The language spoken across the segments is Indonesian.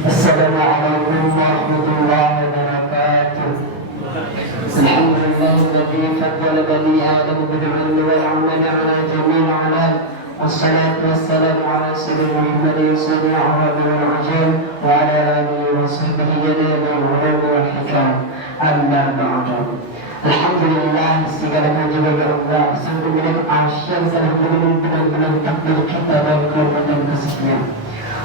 Assalamualaikum warahmatullahi wabarakatuh. Alhamdulillah alladzi faddala bani Adam bil 'ilmi wal 'amali 'ala jami'il 'alam. Wassalatu wassalamu 'ala sayyidina Muhammadin sayyidil 'arabi wal 'ajam wa 'ala alihi wa sahbihi jami'il 'ulum wal hikam. Amma ba'du. Alhamdulillah, segala puji bagi Allah Sang Pemilik Arsy yang telah benar-benar takdir kita dan kehormatan kesekian.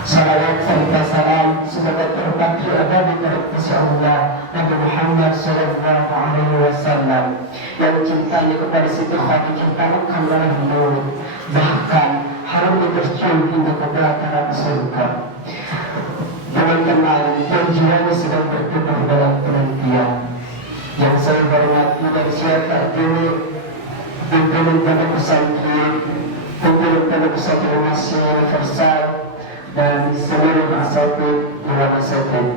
Salawat serta salam semoga terpatri abadi kepada Allah Nabi Muhammad sallallahu alaihi wasallam yang cintanya kepada Siti Khadijah tanamkan dalam mulut, bahkan harum tercium hingga ke pelataran surga. Teman-teman yang jiwanya sedang berteduh dalam penantian, yang saya hormati dan siapa dulu pimpinan pada pesantren, pimpinan pada pesantren Masih Universal, dan seluruh asatid ulama asatid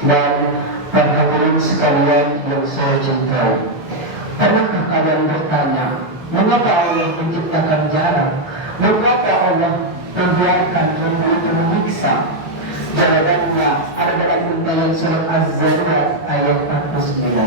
dan para hadirin sekalian yang saya cintai. Pernahkah kalian bertanya, mengapa Allah menciptakan jarak? Mengapa Allah membiarkan bumi itu menyiksa? Jawabannya ada dalam untayan surat Az-Zariyat ayat 49.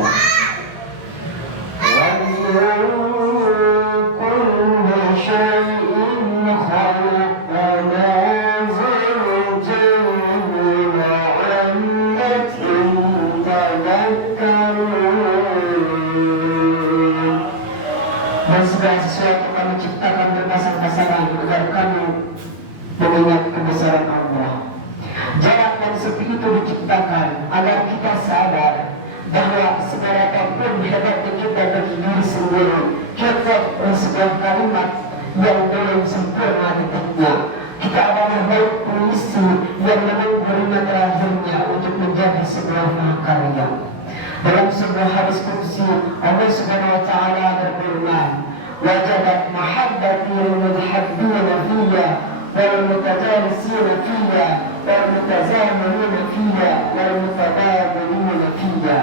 Dan segala sesuatu kami ciptakan berpasang-pasangan agar kami mengingat kebesaran Allah. Jarak dan sepi itu diciptakan agar kita sadar bahwa seberapapun hebatnya kita bagi diri sendiri, kita sebuah kalimat yang belum sempurna titiknya. Kita adalah baik puisi yang memang berima terakhirnya untuk menjadi sebuah mahakarya. Dalam sebuah hadis qudsi, Allah Subhanahu wa taala berfirman, "Wajadat mahabbati lil mutahabbina fiyya wal mutajalisina fiyya wal mutazaminina fiyya wal mutabadilina fiyya."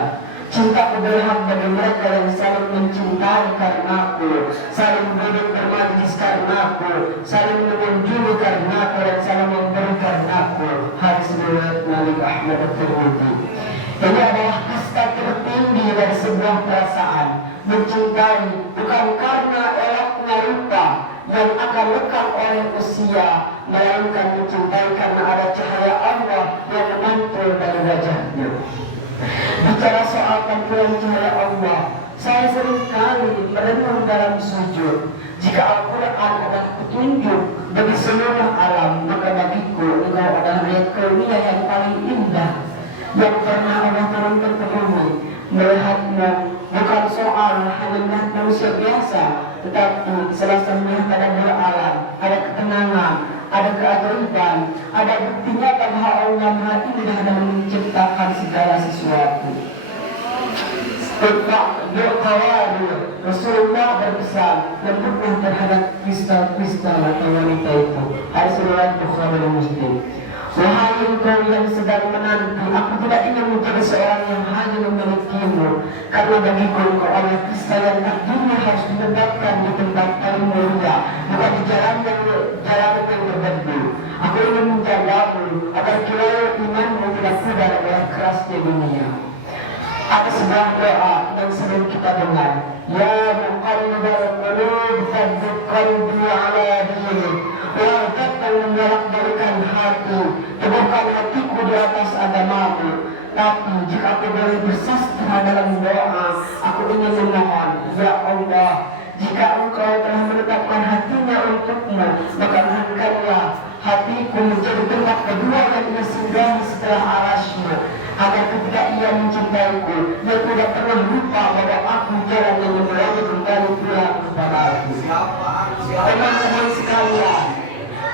Cintaku berhak bagi mereka yang saling mencintai karenaku, saling duduk bermajlis karenaku, saling mengunjungi karenaku, dan saling memberi karenaku. Hadis riwayat Malik Ahmad At-Tirmidzi. Ini adalah kasta tertinggi dari sebuah perasaan. Mencintai bukan karena eloknya rupa yang akan lekang oleh usia, melainkan mencintai karena ada cahaya Allah yang memantul dari wajahnya. Bicara soal tampilan cahaya Allah, saya seringkali merenung dalam sujud. Jika Al-Quran adalah petunjuk bagi seluruh alam, maka bagiku engkau adalah ayat kauniyah yang paling indah yang pernah Allah turunkan ke bumi. Melihatmu bukan soal hanya melihat manusia biasa, tetapi selasa melihat ada dua alam, ada ketenangan, ada keajaiban, ada bukti nyata bahwa Allah Maha Indah dalam menciptakan segala sesuatu. Rasulullah berpesan berpenuh terhadap kristal-kristal atau wanita itu. Hadis riwayat Bukhari dan Muslim. Wahai engkau yang sedang menanti, aku tidak ingin menjadi seorang yang hanya memilikimu, karena bagiku engkau adalah kristal yang takdirnya harus diletakkan di tempat paling mulia, bukan di jalan yang berdebu. Aku ingin menjagamu agar kiranya imanmu tidak pudar oleh kerasnya dunia. Ada sebuah doa yang sering kita dengar, Ya muqallibal qulub tsabbit qalbi ala dinik. Wahai yang membolak-balikan hati, teguhkan hatiku di atas agamamu. Tapi jika aku boleh bersastra dalam doa, aku ingin memohon, Ya Allah, jika engkau telah menetapkan hatinya untukmu, maka angkatlah hatiku menjadi tempat kedua yang ia singgahi setelah arasmu, agar ketika ia mencintaiku, ia tidak pernah lupa bahwa aku jalan yang membawa kembali pulang kepadaku. Teman-teman sekalian,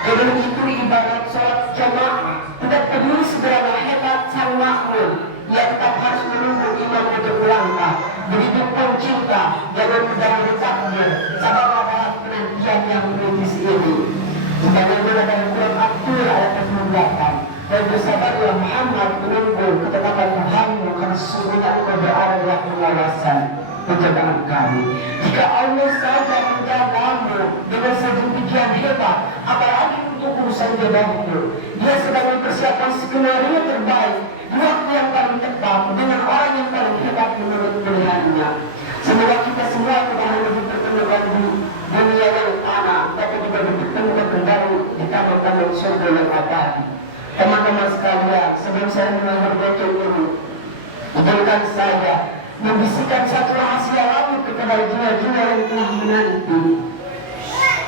dengan itu ibarat sholat jamaah, tidak peduli seberapa hebat sang makmum, ia tetap harus menunggu imam untuk berlangkah. Begitu pun cinta, jangan mendahului takdir, sabab adalah penantian yang kritis ini. Sebagaimana dalam Quran At-Tur ayat 48, dan bersabarlah Muhammad menunggu ketetapan Tuhanmu, karena sesungguhnya engkau berada di pengawasan penjagaan kami. Jika Allah saja menjagamu dengan sedemikian hebat, apalagi untuk saja dahulu. Dia sedang mempersiapkan skenario terbaik di waktu yang paling tepat dengan orang yang paling hebat menurut pilihannya. Semoga kita semua tidak hanya dipertemukan di dunia yang fana, tapi juga dipertemukan kembali di taman-taman surga yang abadi. Teman-teman sekalian, sebelum saya mengakhiri bacaan ini, izinkan saya membisikkan satu rahasia lagi kepada jiwa-jiwa yang telah menanti.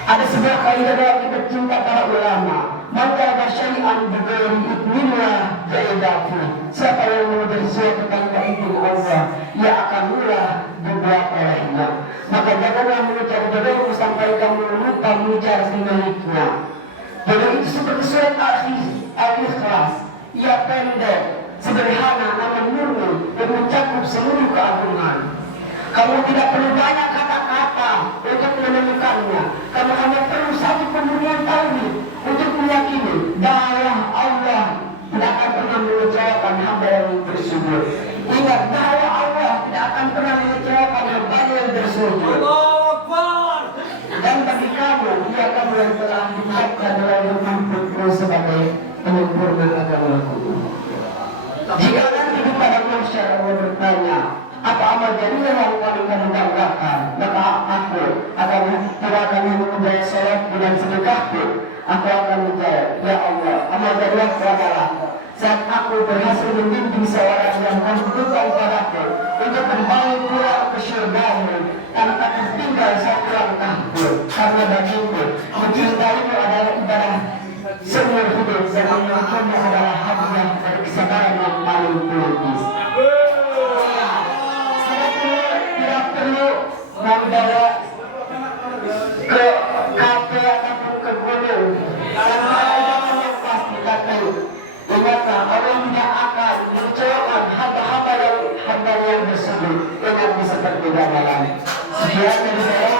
Ada sebuah kaidah dalam kitab cinta para ulama, maka syai'an bighairi idnillah ja'adafu. Siapa yang menjadi sesuatu tanpa izin Allah, ia akan murah dibuat olehnya. Maka janganlah mengejar jodohmu sampai kamu lupa mengejar si miliknya. Jodoh itu seperti surat Al-Ikhlas, ia pendek, sederhana, namun murni dan mencakup seluruh keagungan. Kamu tidak perlu banyak kata-kata untuk menemukannya. Kamu hanya perlu satu pemurnian tauhid untuk meyakini bahwa Allah tidak akan pernah mengecewakan hamba yang bersujud. Ingat bahwa Allah tidak akan pernah mengecewakan hamba yang bersujud. Dan bagi kamu, dia kamu yang telah diucapkan dalam rumputmu sebagai penyempurna agamaku. Jika nanti di padang mahsyar Allah bertanya, apa amal jariah yang paling kamu banggakan? Maka aku akan menjawab salat dengan sedekahku. Aku akan menjawab, ya Allah, amal jariahku adalah saat aku berhasil membimbing seorang yang membutuhkan padaku untuk kembali pulang ke surgamu tanpa tertinggal satu langkah pun. Karena bagiku, mencintaimu adalah ibadah seumur hidup dan memilikimu adalah hadiah dari kesabaran yang paling politis. Tidak perlu membawa ke kafe ataupun ke gunung tanpa ada yang pasti kata. Ingatlah, Allah tidak akan mengecewakan hamba-hamba yang bersujud dengan seperti dalam. Sekian dari saya.